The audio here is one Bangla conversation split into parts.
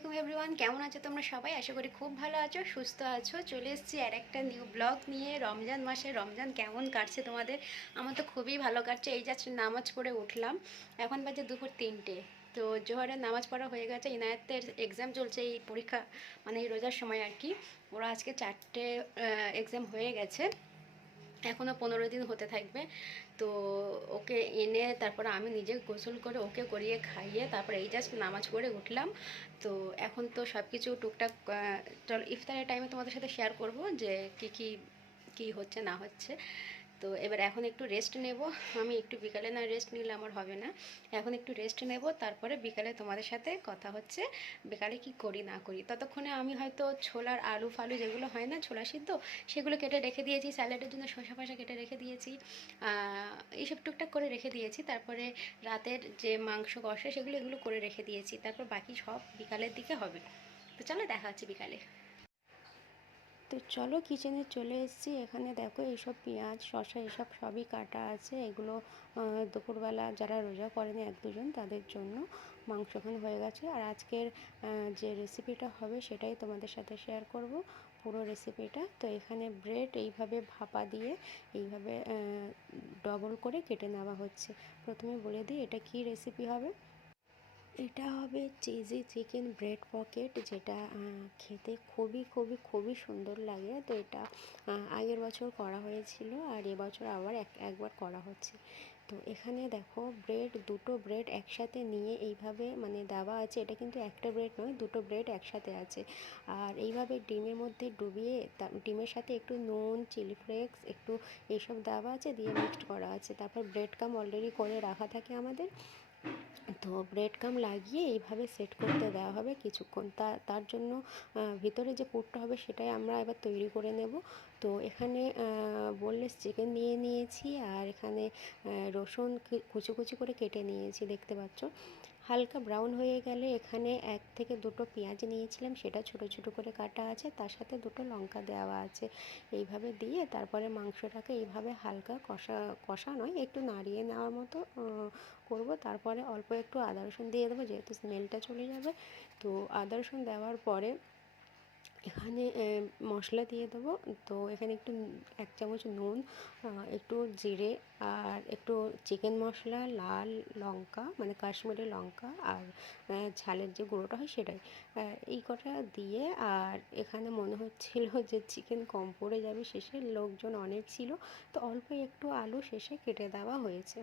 আলাইকুম এভরিওয়ান, কেমন আছো তোমরা সবাই? আশা করি খুব ভালো আছো, সুস্থ আছো। চলে এসেছি আর একটা নিউ ব্লগ নিয়ে। রমজান মাসে রমজান কেমন কাটছে তোমাদের? আমার তো খুবই ভালো কাটছে। এই জাস্ট নামাজ পড়ে উঠলাম, এখন বাজে দুপুর 3টে। তো জোহরের নামাজ পড়া হয়ে গেছে। ইনায়েতের এক্সাম চলছে, এই পরীক্ষা মানে এই রোজার সময় আর কি। ওরা আজকে 4টে এক্সাম হয়ে গেছে, এখনও 15 দিন হতে থাকবে। তো ওকে এনে তারপর আমি নিজে গোসল করে ওকে করিয়ে খাইয়ে তারপর এই জাস্ট নামাজ পড়ে উঠলাম। তো এখন তো সব কিছু টুকটাক চল ইফতারের টাইমে তোমাদের সাথে শেয়ার করব যে কী কী কী হচ্ছে না হচ্ছে। তো এবার এখন একটু রেস্ট নেব। আমি একটু বিকালে না রেস্ট নিলে আমার হবে না। এখন একটু রেস্ট নেব, তারপরে বিকালে তোমাদের সাথে কথা হচ্ছে বিকালে কি করি না করি। ততক্ষণে আমি হয়তো ছোলার আলু ফালু যেগুলো হয় না, ছোলা সিদ্ধ, সেগুলো কেটে রেখে দিয়েছি। স্যালাডের জন্য শসা ফসা কেটে রেখে দিয়েছি, এইসব টুকটাক করে রেখে দিয়েছি। তারপরে রাতের যে মাংস কষা সেগুলো এগুলো করে রেখে দিয়েছি। তারপর বাকি সব বিকালের দিকে হবে। তো চলো দেখা হচ্ছে বিকালে। তো চলো কিচেনে চলে এসেছি। এখানে দেখো এইসব পেঁয়াজ শসা এসব সবই কাটা আছে। এগুলো দুপুরবেলা যারা রোজা করেনি এক দুজন তাদের জন্য মাংসখান হয়ে গেছে। আর আজকের যে রেসিপিটা হবে সেটাই তোমাদের সাথে শেয়ার করব, পুরো রেসিপিটা। তো এখানে ব্রেড এইভাবে ভাপা দিয়ে এইভাবে ডবল করে কেটে নেওয়া হচ্ছে। প্রথমে বলে দিই এটা কি রেসিপি হবে। এটা হবে চিজি চিকেন ব্রেড পকেট, যেটা খেতে খুবই খুবই খুবই সুন্দর লাগে। তো এটা আগের বছর করা হয়েছিল আর এবছর আবার একবার করা হচ্ছে। তো এখানে দেখো দুটো ব্রেড একসাথে নিয়ে এইভাবে মানে দেওয়া আছে। এটা কিন্তু একটা ব্রেড নয়, দুটো ব্রেড একসাথে আছে। আর এইভাবে ডিমের মধ্যে ডুবিয়ে ডিমের সাথে একটু নুন, চিলি ফ্লেক্স একটু এইসব দেওয়া আছে, দিয়ে মিক্সড করা আছে। তারপর ব্রেড কাম অলরেডি করে রাখা থাকে আমাদের। তো ব্রেড কাম লাগিয়ে এইভাবে সেট করতে দেওয়া হবে কিছুক্ষণ। তার জন্য ভিতরে যে পুরটা হবে সেটাই আমরা এবার তৈরি করে নেব। তো এখানে বোনলেস চিকেন নিয়ে নিয়েছি, আর এখানে রসুন কুচি কুচি করে কেটে নিয়েছি, দেখতে পাচ্ছ। হালকা ব্রাউন হয়ে গেলে এখানে 1 থেকে 2টো পেঁয়াজ নিয়েছিলাম, সেটা ছোট ছোট করে কাটা আছে, তার সাথে 2টো লঙ্কা দেওয়া আছে। এইভাবে দিয়ে তারপরে মাংসটাকে এইভাবে হালকা কষা কষা নয়, একটু নাড়িয়ে নেওয়ার মতো করব। তারপরে অল্প একটু আদা রসুন দিয়ে দেবো, যেহেতু স্মেলটা চলে যাবে। তো আদা রসুন দেওয়ার পরে এখানে মশলা দিয়ে দেবো। তো এখানে একটু 1 চামচ নুন, একটু জিরে, আর একটু চিকেন মশলা, লাল লঙ্কা মানে কাশ্মীরি লঙ্কা, আর ঝালের যে গুঁড়োটা হয় সেটাই, এই কটা দিয়ে। আর এখানে মনে হচ্ছিল যে চিকেন কম পড়ে যাবে, শেষে লোকজন অনেক ছিল, তো অল্প একটু আলু শেষে কেটে দেওয়া হয়েছে।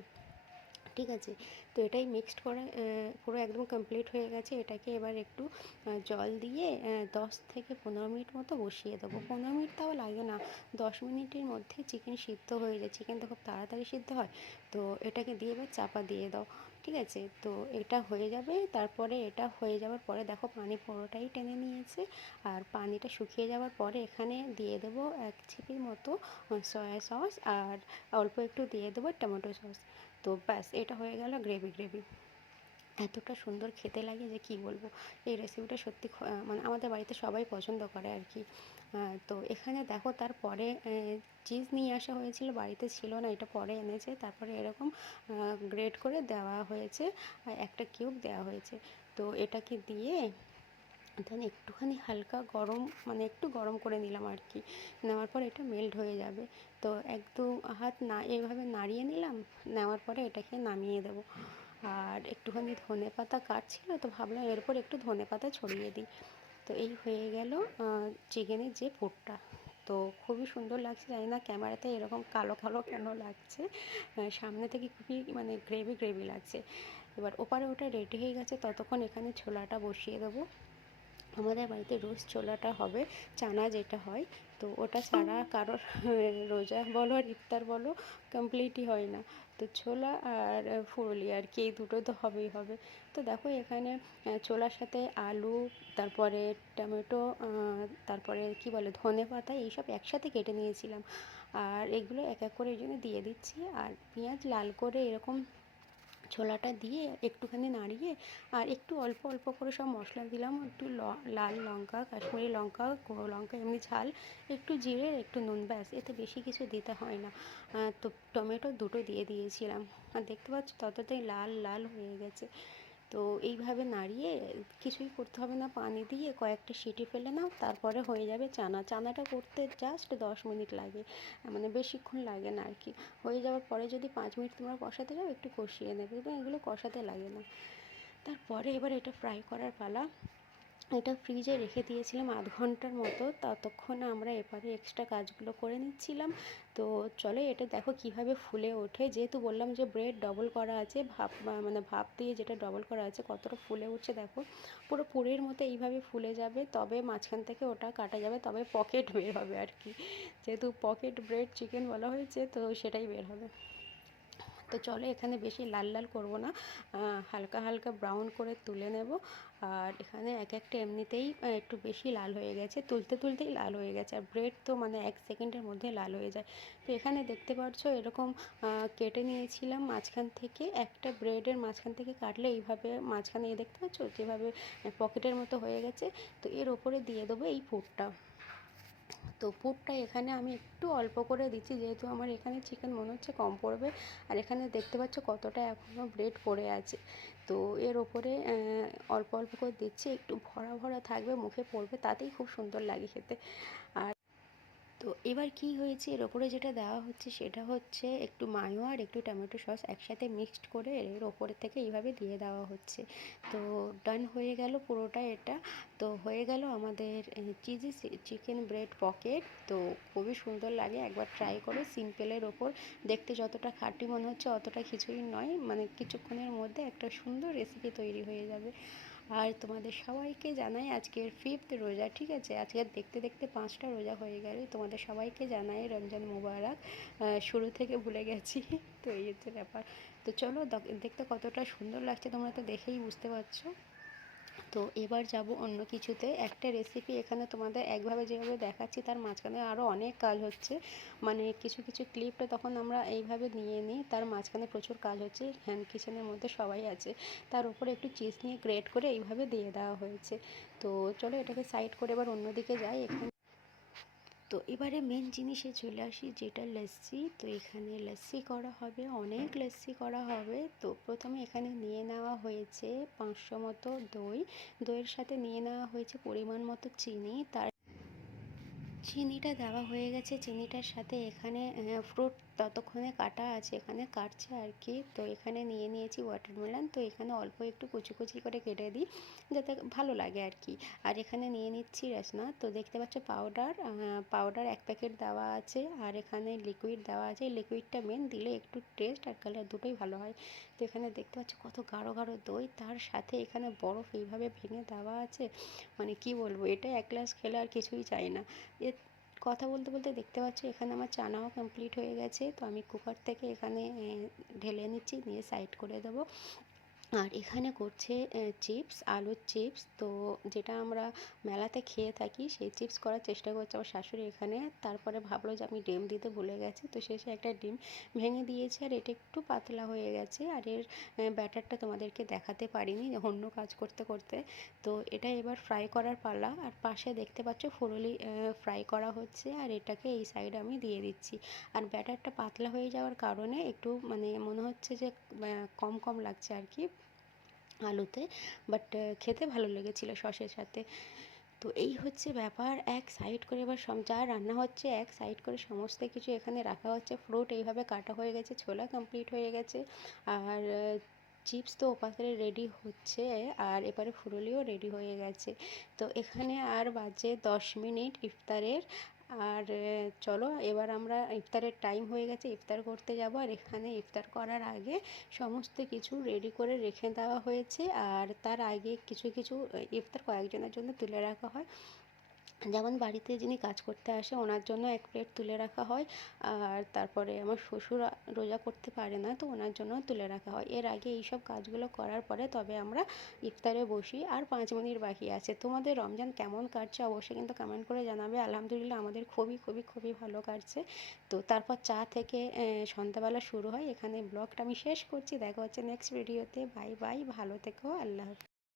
ঠিক আছে। তো এটাই মিক্সড করা পুরো একদম কমপ্লিট হয়ে গেছে। এটাকে এবার একটু জল দিয়ে 10 থেকে 15 মিনিট মতো বসিয়ে দেবো। 15 মিনিট তাও লাগে না, 10 মিনিটের মধ্যে চিকেন সিদ্ধ হয়ে যায়। চিকেন তো খুব তাড়াতাড়ি সিদ্ধ হয়। তো এটাকে দিয়ে এবার চাপা দিয়ে দাও। ঠিক আছে। তো এটা হয়ে যাবে। তারপরে এটা হয়ে যাওয়ার পরে দেখো পানি পুরোটাই টেনে নিয়েছে। আর পানিটা শুকিয়ে যাওয়ার পরে এখানে দিয়ে দেবো 1 ছিপির মতো সয়া সস, আর অল্প একটু দিয়ে দেবো টমেটো সস। তো ব্যাস, এটা হয়ে গেল গ্রেভি গ্রেভি। এতটা সুন্দর খেতে লাগে যে কি বলবো। এই রেসিপিটা সত্যি মানে আমাদের বাড়িতে সবাই পছন্দ করে আর কি। তো এখানে দেখো তারপরে চিজ নিয়ে আসা হয়েছিল, বাড়িতে ছিল না, এটা পরে এনেছে। তারপরে এরকম গ্রেট করে দেওয়া হয়েছে, একটা কিউব দেওয়া হয়েছে। তো এটাকে দিয়ে দেন একটুখানি হালকা গরম মানে একটু গরম করে নিলাম আর কি। নেওয়ার পর এটা মেল্ট হয়ে যাবে। তো 1-2 হাত না এভাবে নাড়িয়ে নিলাম, নেওয়ার পরে এটাকে নামিয়ে দেবো। আর একটুখানি ধনেপাতা কাটছিল, তো ভাবলাম এরপর একটু ধনেপাতা ছড়িয়ে দিই। তো এই হয়ে গেল চিকেনের যে পুরটা। তো খুবই সুন্দর লাগছে, জানি না ক্যামেরাতে এরকম কালো কালো কেন লাগছে, সামনে থেকে খুবই মানে গ্রেভি গ্রেভি লাগছে। এবার ওপারে ওটা রেডি হয়ে গেছে, ততক্ষণ এখানে ছোলাটা বসিয়ে দেবো। আমাদের বাড়িতে রোজ ছোলাটা হবে, চানা যেটা হয়। তো ওটা ছাড়া কারোর রোজা বলো আর ইফতার বলো কমপ্লিটই হয় না। তো ছোলা আর ফুরুলি আর কি, এই দুটো তো হবেই হবে। তো দেখো এখানে ছোলার সাথে আলু, তারপরে টমেটো, তারপরে কি বলে ধনেপাতা, এইসব একসাথে কেটে নিয়েছিলাম। আর এগুলো এক এক করে এই জন্য দিয়ে দিচ্ছি। আর পেঁয়াজ লাল করে এরকম ছোলাটা দিয়ে একটুখানি নাড়িয়ে, আর একটু অল্প অল্প করে সব মশলা দিলাম। একটু লাল লঙ্কা, কাশ্মীরি লঙ্কা, গুঁড়ো লঙ্কা, এমনি ঝাল, একটু জিরে, একটু নুন, ব্যাস, এতে বেশি কিছু দিতে হয় না। তো টমেটো দুটো দিয়ে দিয়েছিলাম, আর দেখতে পাচ্ছ ততটাই লাল লাল হয়ে গেছে। তো তো এইভাবে নাড়িয়ে কিছুই করতে হবে না, পানি দিয়ে কয়েকটা সিটি ফেলে নাও, তারপরে হয়ে যাবে চানা। চানাটা করতে জাস্ট 10 মিনিট লাগে, মানে বেশিক্ষণ লাগে না আর কি। হয়ে যাওয়ার পরে যদি 5 মিনিট তোমরা কষাতে যাও, একটু কষিয়ে নেবে, এবং এগুলো কষাতে লাগে না। তারপরে এবার এটা ফ্রাই করার পালা। এটা ফ্রিজে রেখে দিয়েছিলাম আধ ঘন্টার মতো, ততক্ষণে আমরা এপারে এক্সট্রা কাজগুলো করে নিচ্ছিলাম। তো চলো এটা দেখো কিভাবে ফুলে ওঠে। যেহেতু বললাম যে ব্রেড ডবল করা আছে, ভাপ মানে ভাপ দিয়ে যেটা ডবল করা আছে, কতটা ফুলে উঠছে দেখো, পুরো পুরের মতো এইভাবে ফুলে যাবে, তবে মাঝখান থেকে ওটা কাটা যাবে, তবে পকেট বের হবে আর কি। যেহেতু পকেট ব্রেড চিকেন বলা হয়েছে, তো সেটাই বের হবে। তো চলো এখানে বেশি লাল লাল করব না, হালকা হালকা ব্রাউন করে তুলে নেব। আর এখানে এক একটা এমনিতেই একটু বেশি লাল হয়ে গেছে, তুলতে তুলতেই লাল হয়ে গেছে, আর ব্রেড তো মানে 1 সেকেন্ডের মধ্যে লাল হয়ে যায়। তো এখানে দেখতে পাচ্ছ এরকম কেটে নিয়েছিলাম মাঝখান থেকে, একটা ব্রেডের মাঝখান থেকে কাটলে এইভাবে মাঝখানে দেখতে পাচ্ছ যেভাবে পকেটের মতো হয়ে গেছে। তো এর ওপরে দিয়ে দেবো এই পুরটা। তো পুরটা এখানে আমি একটু অল্প করে দিচ্ছি, যেহেতু আমার এখানে চিকেন মনে হচ্ছে কম পড়বে, আর এখানে দেখতে পাচ্ছ কতটা এখনও ব্রেড পড়ে আছে। তো এর ওপরে অল্প অল্প করে দিচ্ছি, একটু ভরা ভরা থাকবে, মুখে পড়বে, তাতেই খুব সুন্দর লাগে খেতে। আর তো এবার কি হয়েছে, এর ওপরে যেটা দেওয়া হচ্ছে সেটা হচ্ছে একটু মায়ো আর একটু টমেটো সস একসাথে মিক্সড করে এর ওপরে থেকে এইভাবে দিয়ে দেওয়া হচ্ছে। তো ডান হয়ে গেল পুরোটা এটা। তো হয়ে গেল আমাদের চিজি চিকেন ব্রেড পকেট। তো খুবই সুন্দর লাগে, একবার ট্রাই করো। সিম্পলের ওপর দেখতে যতটা খাঁটি মনে হচ্ছে অতটা কিছুই নয়, মানে কিছুক্ষণের মধ্যে একটা সুন্দর রেসিপি তৈরি হয়ে যাবে। আর তোমাদের সবাইকে জানাই আজকের 5th রোজা, ঠিক আছে, আজকে দেখতে দেখতে 5টা রোজা হয়ে গেল। তোমাদের সবাইকে জানাই রমজান মুবারক। শুরু থেকে ভুলে গেছি তো এই হচ্ছে ব্যাপার। তো চলো দেখতে কতটা সুন্দর লাগছে তোমরা তো দেখেই বুঝতে পারছো। তো এবার যাব অন্য কিছুতে। একটা রেসিপি এখানে তোমাদের একভাবে যেভাবে দেখাচ্ছি, তার মাঝখানে আরও অনেক কাজ হচ্ছে, মানে কিছু কিছু ক্লিপটা তখন আমরা এইভাবে নিয়ে নিই, তার মাঝখানে প্রচুর কাজ হচ্ছে। হ্যান্ড কিচেনের মধ্যে সবাই আছে, তার উপরে একটু চিজ নিয়ে গ্রেট করে এইভাবে দিয়ে দেওয়া হয়েছে। তো চলো এটাকে সাইড করে এবার অন্যদিকে যাই। এখানে তো এবারে মেন জিনিসে চলে আসি, যেটা লস্যি। তো এখানে লস্যি করা হবে, অনেক লস্যি করা হবে। তো প্রথমে এখানে নিয়ে নেওয়া হয়েছে 500 মতো দই। দইয়ের সাথে নিয়ে নেওয়া হয়েছে পরিমাণ মতো চিনি। তার চিনিটা দেওয়া হয়ে গেছে, চিনিটার সাথে এখানে ফ্রুট ততক্ষণে কাটা আছে, এখানে কাটছে আর কি। তো এখানে নিয়ে নিয়েছি ওয়াটারমেলন। তো এখানে অল্প একটু কুচি কুচি করে কেটে দিই, যাতে ভালো লাগে আর কি। আর এখানে নিয়ে নিচ্ছি রসনা। তো দেখতে পাচ্ছ পাউডার, পাউডার 1 প্যাকেট দেওয়া আছে, আর এখানে লিকুইড দেওয়া আছে। লিকুইডটা মেন, দিলে একটু টেস্ট আর কালার দুটোই ভালো হয়। তো এখানে দেখতে পাচ্ছ কত গাঢ় গাঢ় দই, তার সাথে এখানে বরফ এইভাবে ভেঙে দেওয়া আছে। মানে কি বলবো, এটা 1 গ্লাস খেলে আর কিছুই চাই না। এ কথা বলতে বলতে দেখতে পাচ্ছ এখানে আমার চানাও কমপ্লিট হয়ে গেছে। তো আমি কুকার থেকে এখানে ঢেলে নিচ্ছি, নিয়ে সাইড করে দেবো। আর এখানে করছে চিপস, আলুর চিপস। তো যেটা আমরা মেলাতে খেয়ে থাকি, সেই চিপস করার চেষ্টা করছে আমার শাশুড়ি এখানে। তারপরে ভাবলো যে আমি ডিম দিতে ভুলে গেছি, তো শেষে একটা ডিম ভেঙে দিয়েছে, আর এটা একটু পাতলা হয়ে গেছে। আর এর ব্যাটারটা তোমাদেরকে দেখাতে পারিনি অন্য কাজ করতে করতে। তো এটা এবার ফ্রাই করার পালা। আর পাশে দেখতে পাচ্ছ ফুলুরি ফ্রাই করা হচ্ছে, আর এটাকে এই সাইডে আমি দিয়ে দিচ্ছি। আর ব্যাটারটা পাতলা হয়ে যাওয়ার কারণে একটু মানে মনে হচ্ছে যে কম কম লাগছে আর কি আলুতে, বাট খেতে ভালো লেগেছিলো সসের সাথে। তো এই হচ্ছে ব্যাপার। এক সাইড করে এবার যা রান্না হচ্ছে এক সাইড করে সমস্ত কিছু এখানে রাখা হচ্ছে। ফ্রুট এইভাবে কাটা হয়ে গেছে, ছোলা কমপ্লিট হয়ে গেছে, আর চিপস তো ওপাশে রেডি হচ্ছে, আর এবারে ফুলুরিও রেডি হয়ে গেছে। তো এখানে আর বাজে 10 মিনিট ইফতারের। আর চলো এবার আমরা, ইফতারের টাইম হয়ে গেছে, ইফতার করতে যাব। আর এখানে ইফতার করার আগে সমস্ত কিছু রেডি করে রেখে দেওয়া হয়েছে। আর তার আগে কিছু কিছু ইফতার কয়েকজনের জন্য তুলে রাখা হয়। যেমন বাড়িতে যিনি কাজ করতে আসে ওনার জন্য 1 প্লেট তুলে রাখা হয়। আর তারপরে আমার শ্বশুর রোজা করতে পারে না, তো ওনার জন্য তুলে রাখা হয়। এর আগে এইসব কাজগুলো করার পরে তবে আমরা ইফতারে বসি। আর 5 মিনিট বাকি আছে। তোমাদের রমজান কেমন কাটছে অবশ্যই কিন্তু কমেন্ট করে জানাবে। আলহামদুলিল্লাহ আমাদের খুবই খুবই খুবই ভালো কাটছে। তো তারপর চা থেকে সন্ধ্যাবেলা শুরু হয়। এখানে ব্লগটা আমি শেষ করছি, দেখা হচ্ছে নেক্সট ভিডিওতে। বাই বাই, ভালো থেকো, আল্লাহ হাফেজ।